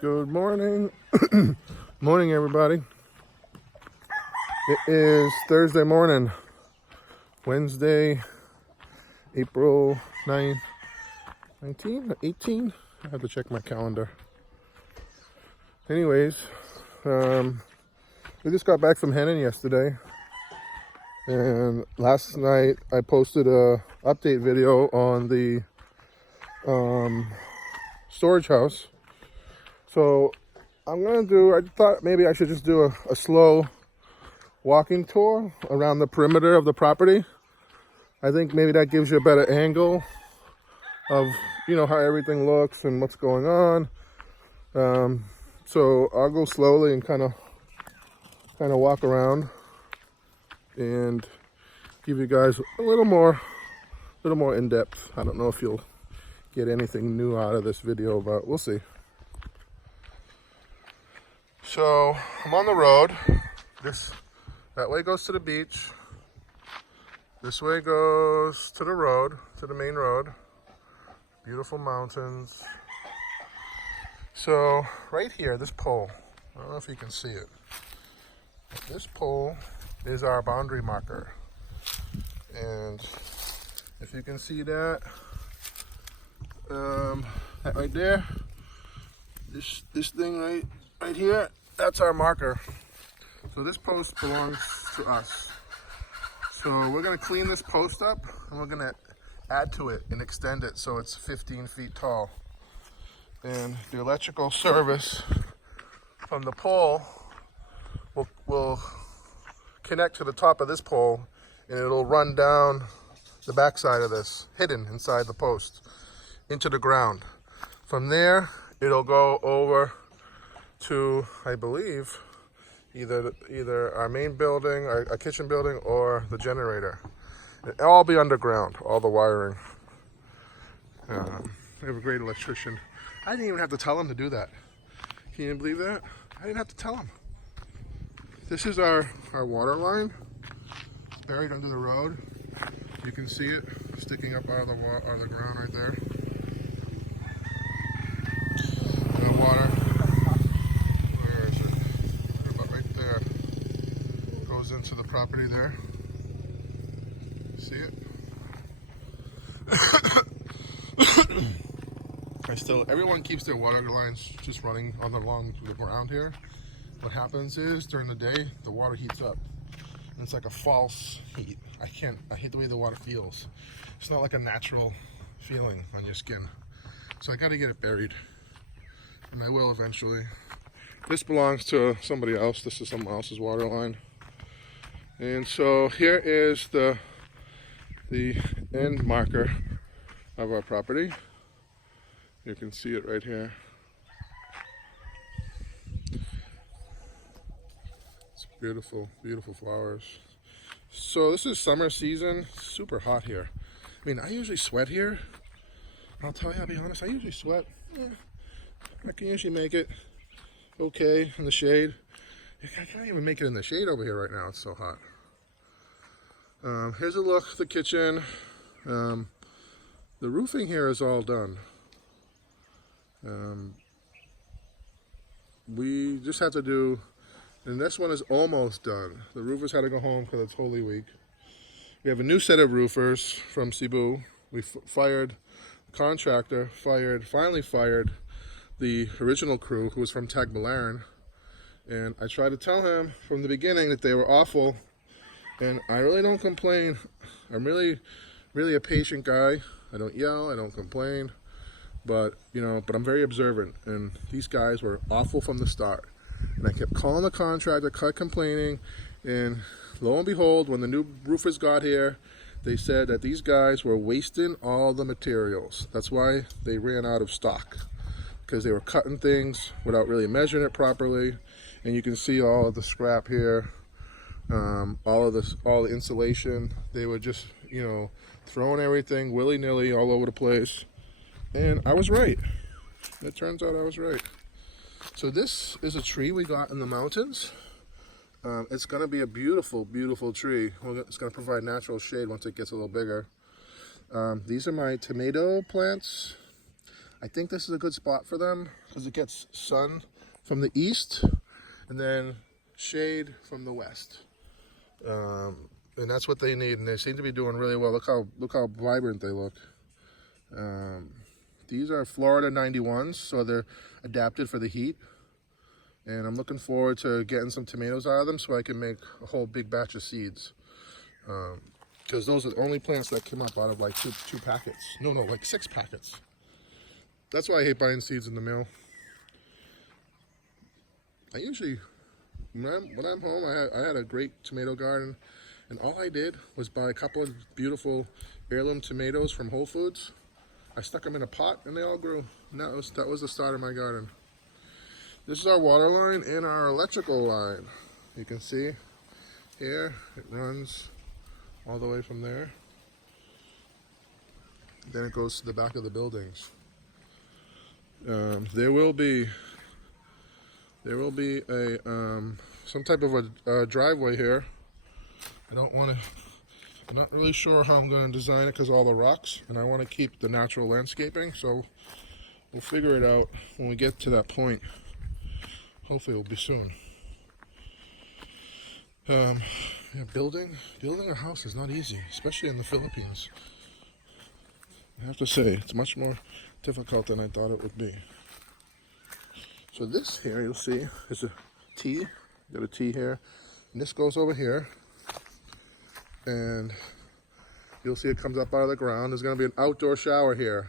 Good morning. Morning, everybody. It is Thursday morning, Wednesday, April 9th, 19, 18. I have to check my calendar. Anyways, we just got back from Henan yesterday. And last night I posted a update video on the storage house. So I thought maybe I should just do a slow walking tour around the perimeter of the property. I think maybe that gives you a better angle of, how everything looks and what's going on. So I'll go slowly and kind of walk around and give you guys a little more in depth. I don't know if you'll get anything new out of this video, but we'll see. So I'm on the road. That way goes to the beach. This way goes to the road, to the main road. Beautiful mountains. So right here, this pole, I don't know if you can see it. This pole is our boundary marker. And if you can see that, that right there, this thing right here, that's our marker. So this post belongs to us. So we're gonna clean this post up and we're gonna add to it and extend it so it's 15 feet tall. And the electrical service from the pole will connect to the top of this pole, and it'll run down the backside of this, hidden inside the post, into the ground. From there, it'll go over to, I believe, either our main building, our kitchen building, or the generator. It'll all be underground, all the wiring. We have a great electrician. I didn't even have to tell him to do that. Can you believe that? I didn't have to tell him. This is our water line. It's buried under the road. You can see it sticking up out of the ground right there. And the water, where is it? About right there. Goes into the property there. See it? Everyone keeps their water lines just running along the ground here. What happens is during the day, the water heats up. And it's like a false heat. I hate the way the water feels. It's not like a natural feeling on your skin. So I gotta get it buried. And I will eventually. This belongs to somebody else. This is someone else's water line. And so here is the end marker of our property. You can see it right here. It's beautiful, beautiful flowers. So this is summer season, super hot here. I mean, I usually sweat here. I'll tell you, I'll be honest, I usually sweat. I can usually make it okay in the shade. I can't even make it in the shade over here right now, it's so hot. Here's a look at the kitchen. The roofing here is all done. We just have to do, and this one is almost done. The roofers had to go home because it's Holy Week. We have a new set of roofers from Cebu. We fired the contractor, finally fired the original crew who was from Tagbilaran. And I tried to tell him from the beginning that they were awful. And I really don't complain. I'm really a patient guy. I don't yell, I don't complain. But I'm very observant, and these guys were awful from the start. And I kept calling the contractor, kept complaining, and lo and behold, when the new roofers got here, they said that these guys were wasting all the materials. That's why they ran out of stock, because they were cutting things without really measuring it properly. And you can see all of the scrap here, all the insulation. They were just, throwing everything willy-nilly all over the place. And I was right. It turns out I was right. So this is a tree we got in the mountains. It's going to be a beautiful, beautiful tree. It's going to provide natural shade once it gets a little bigger. These are my tomato plants. I think this is a good spot for them because it gets sun from the east and then shade from the west. And that's what they need, and they seem to be doing really well. Look how vibrant they look. These are Florida 91s, so they're adapted for the heat. And I'm looking forward to getting some tomatoes out of them so I can make a whole big batch of seeds. Because those are the only plants that came up out of like two packets. No, like 6 packets. That's why I hate buying seeds in the mail. I usually, when I'm home, I had a great tomato garden. And all I did was buy a couple of beautiful heirloom tomatoes from Whole Foods. I stuck them in a pot and they all grew. And that was the start of my garden. This is our water line and our electrical line. You can see here, it runs all the way from there. Then it goes to the back of the buildings. There will be a some type of a driveway here. I'm not really sure how I'm going to design it because of all the rocks, and I want to keep the natural landscaping, so we'll figure it out when we get to that point. Hopefully it'll be soon. Yeah, building a house is not easy, especially in the Philippines. I have to say, it's much more difficult than I thought it would be. So this here, you'll see, is a T. Got a T here, and this goes over here. And you'll see it comes up out of the ground. There's going to be an outdoor shower here.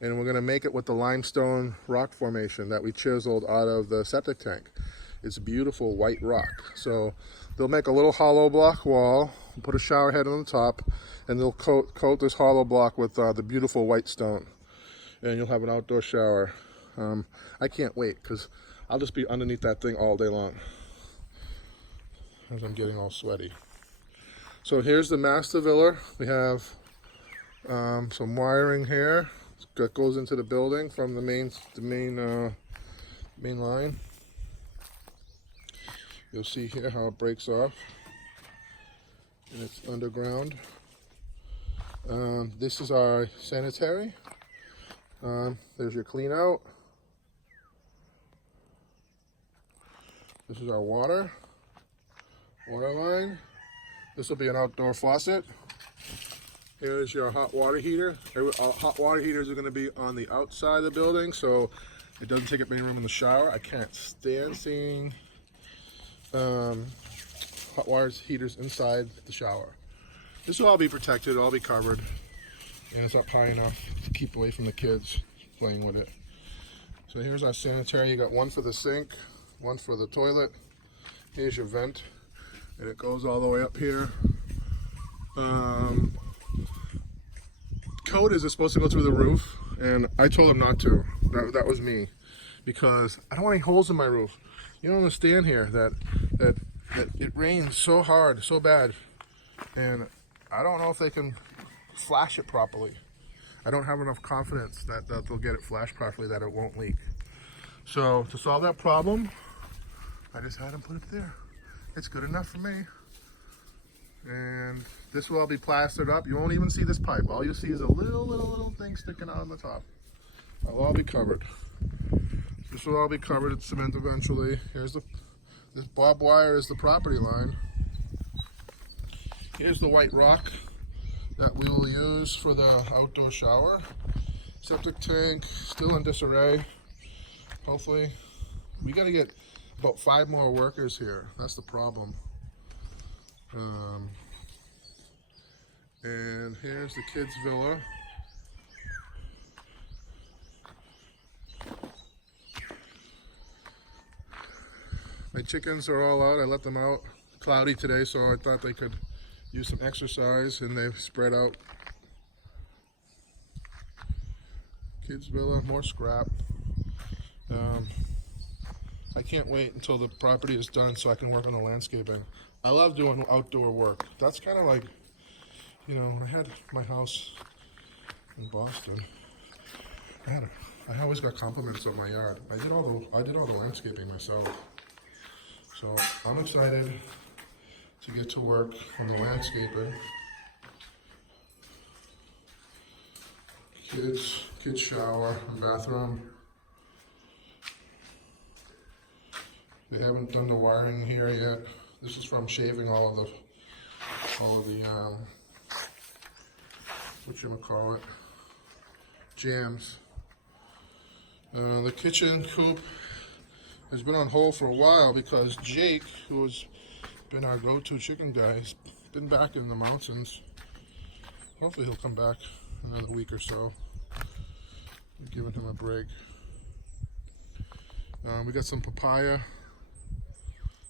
And we're going to make it with the limestone rock formation that we chiseled out of the septic tank. It's beautiful white rock. So they'll make a little hollow block wall, put a shower head on the top, and they'll coat this hollow block with the beautiful white stone. And you'll have an outdoor shower. I can't wait because I'll just be underneath that thing all day long as I'm getting all sweaty. So here's the master villa. We have some wiring here that goes into the building from the main line. You'll see here how it breaks off, and it's underground. This is our sanitary. There's your clean out. This is our water line. This will be an outdoor faucet. Here is your hot water heater. Hot water heaters are going to be on the outside of the building, so it doesn't take up any room in the shower. I can't stand seeing hot water heaters inside the shower. This will all be protected, it'll all be covered, and it's up high enough to keep away from the kids playing with it. So here's our sanitary. You got one for the sink, one for the toilet. Here's your vent. And it goes all the way up here. Code is supposed to go through the roof, and I told him not to. That was me, because I don't want any holes in my roof. You don't understand here that it rains so hard, so bad, and I don't know if they can flash it properly. I don't have enough confidence that they'll get it flashed properly, that it won't leak. So to solve that problem, I just had him put it there. It's good enough for me. And this will all be plastered up. You won't even see this pipe. All you'll see is a little thing sticking out on the top. It'll all be covered. This will all be covered in cement eventually. Here's this barbed wire is the property line. Here's the white rock that we will use for the outdoor shower. Septic tank, still in disarray. Hopefully, we gotta get about 5 more workers here. That's the problem. And here's the kids' villa. My chickens are all out. I let them out. Cloudy today, so I thought they could use some exercise, and they've spread out. Kids' villa, more scrap. I can't wait until the property is done so I can work on the landscaping. I love doing outdoor work. That's kind of like, you know, when I had my house in Boston, I always got compliments of my yard. I did all the landscaping myself. So I'm excited to get to work on the landscaping. Kids shower and bathroom. They haven't done the wiring here yet. This is from shaving all of the whatchamacallit, jams. The kitchen coop has been on hold for a while because Jake, who has been our go-to chicken guy, has been back in the mountains. Hopefully he'll come back another week or so. We're giving him a break. We got some papaya.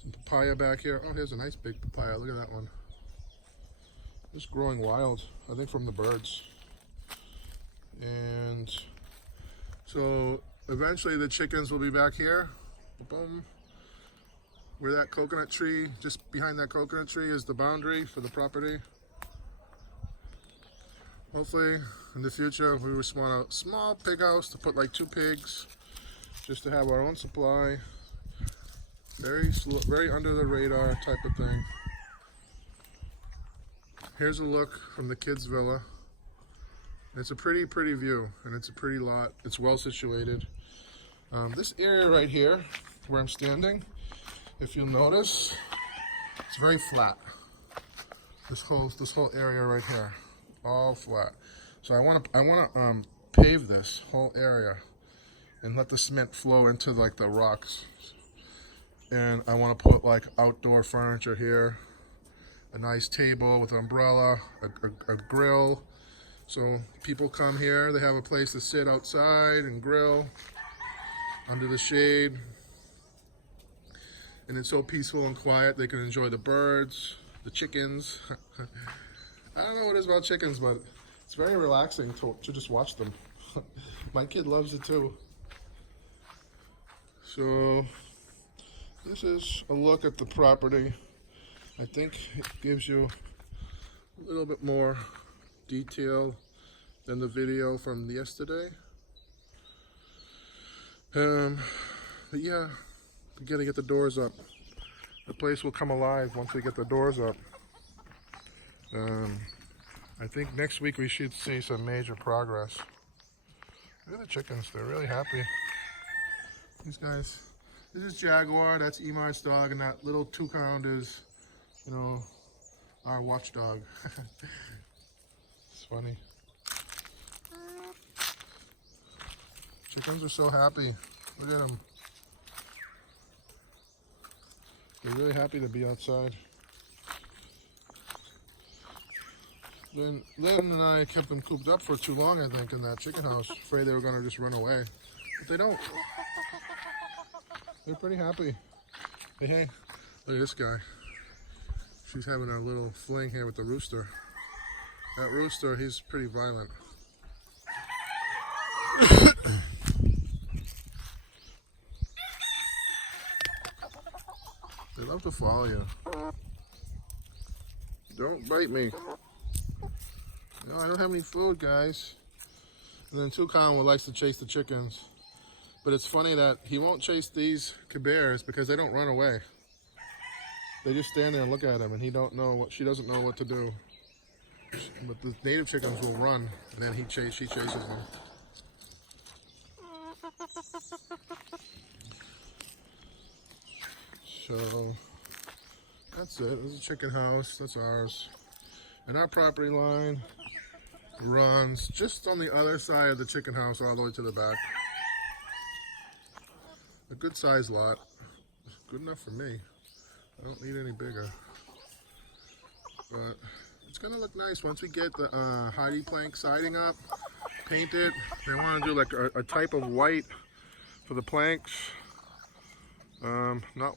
Some papaya back here. Oh, here's a nice big papaya. Look at that one. It's growing wild, I think from the birds. And so eventually the chickens will be back here. Boom. Where that coconut tree, just behind that coconut tree is the boundary for the property. Hopefully in the future we just want a small pig house to put like 2 pigs, just to have our own supply. Very slow, very under the radar type of thing. Here's a look from the kids' villa. It's a pretty view, and it's a pretty lot. It's well situated. This area right here, where I'm standing, if you'll notice, it's very flat. This whole area right here, all flat. So I want to pave this whole area and let the cement flow into like the rocks. And I want to put like outdoor furniture here, a nice table with an umbrella, a grill. So people come here, they have a place to sit outside and grill under the shade. And it's so peaceful and quiet, they can enjoy the birds, the chickens. I don't know what it is about chickens, but it's very relaxing to just watch them. My kid loves it too. So this is a look at the property. I think it gives you a little bit more detail than the video from yesterday. But yeah, we gotta get the doors up. The place will come alive once we get the doors up. I think next week we should see some major progress. Look at the chickens, they're really happy. These guys, this is Jaguar, that's Emar's dog, and that little toucan is, you know, our watchdog. It's funny. Chickens are so happy. Look at them. They're really happy to be outside. Then Lynn and I kept them cooped up for too long, I think, in that chicken house. Afraid they were going to just run away. But they don't. They're pretty happy. Hey, hey, look at this guy. She's having a little fling here with the rooster. That rooster, he's pretty violent. They love to follow you. Don't bite me. No, I don't have any food, guys. And then Toucan likes to chase the chickens. But it's funny that he won't chase these bears because they don't run away. They just stand there and look at him, and she doesn't know what to do. But the native chickens will run, and then she chases them. So that's it. This is a chicken house. That's ours. And our property line runs just on the other side of the chicken house all the way to the back. A good sized lot. Good enough for me. I don't need any bigger. But it's going to look nice once we get the Heidi plank siding up, painted. They want to do like a type of white for the planks.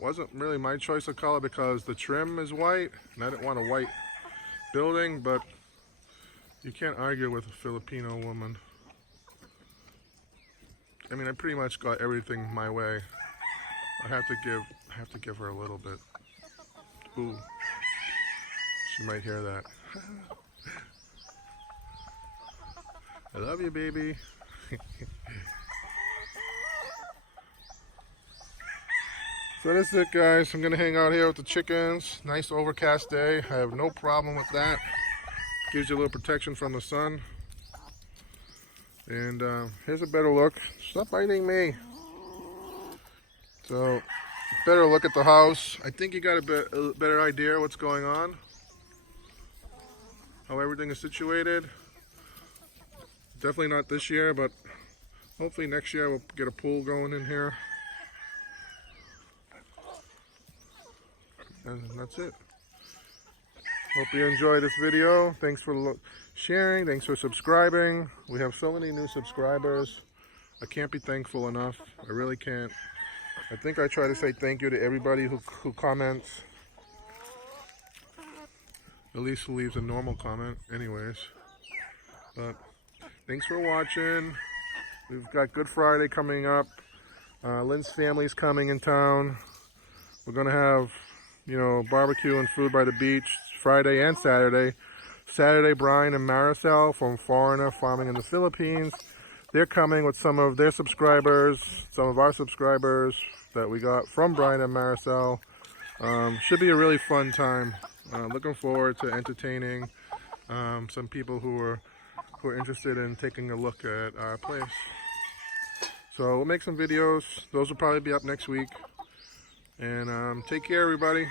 Wasn't really my choice of color because the trim is white and I didn't want a white building, but you can't argue with a Filipino woman. I mean, I pretty much got everything my way. I have to give her a little bit. Ooh, she might hear that. I love you, baby. So that's it, guys. I'm gonna hang out here with the chickens. Nice overcast day. I have no problem with that. Gives you a little protection from the sun. And here's a better look. Stop biting me. So, better look at the house. I think you got a better idea what's going on, how everything is situated. Definitely not this year, but hopefully next year we'll get a pool going in here. And that's it. Hope you enjoyed this video. Thanks for sharing. Thanks for subscribing. We have so many new subscribers. I can't be thankful enough. I really can't. I think I try to say thank you to everybody who comments. At least who leaves a normal comment anyways. But thanks for watching. We've got Good Friday coming up. Lynn's family's coming in town. We're going to have, you know, barbecue and food by the beach Friday and Saturday. Saturday, Brian and Maricel from Foreigner Farming in the Philippines. They're coming with some of their subscribers, some of our subscribers that we got from Brian and Maricel. Should be a really fun time. Looking forward to entertaining some people who are interested in taking a look at our place. So we'll make some videos. Those will probably be up next week. And take care, everybody.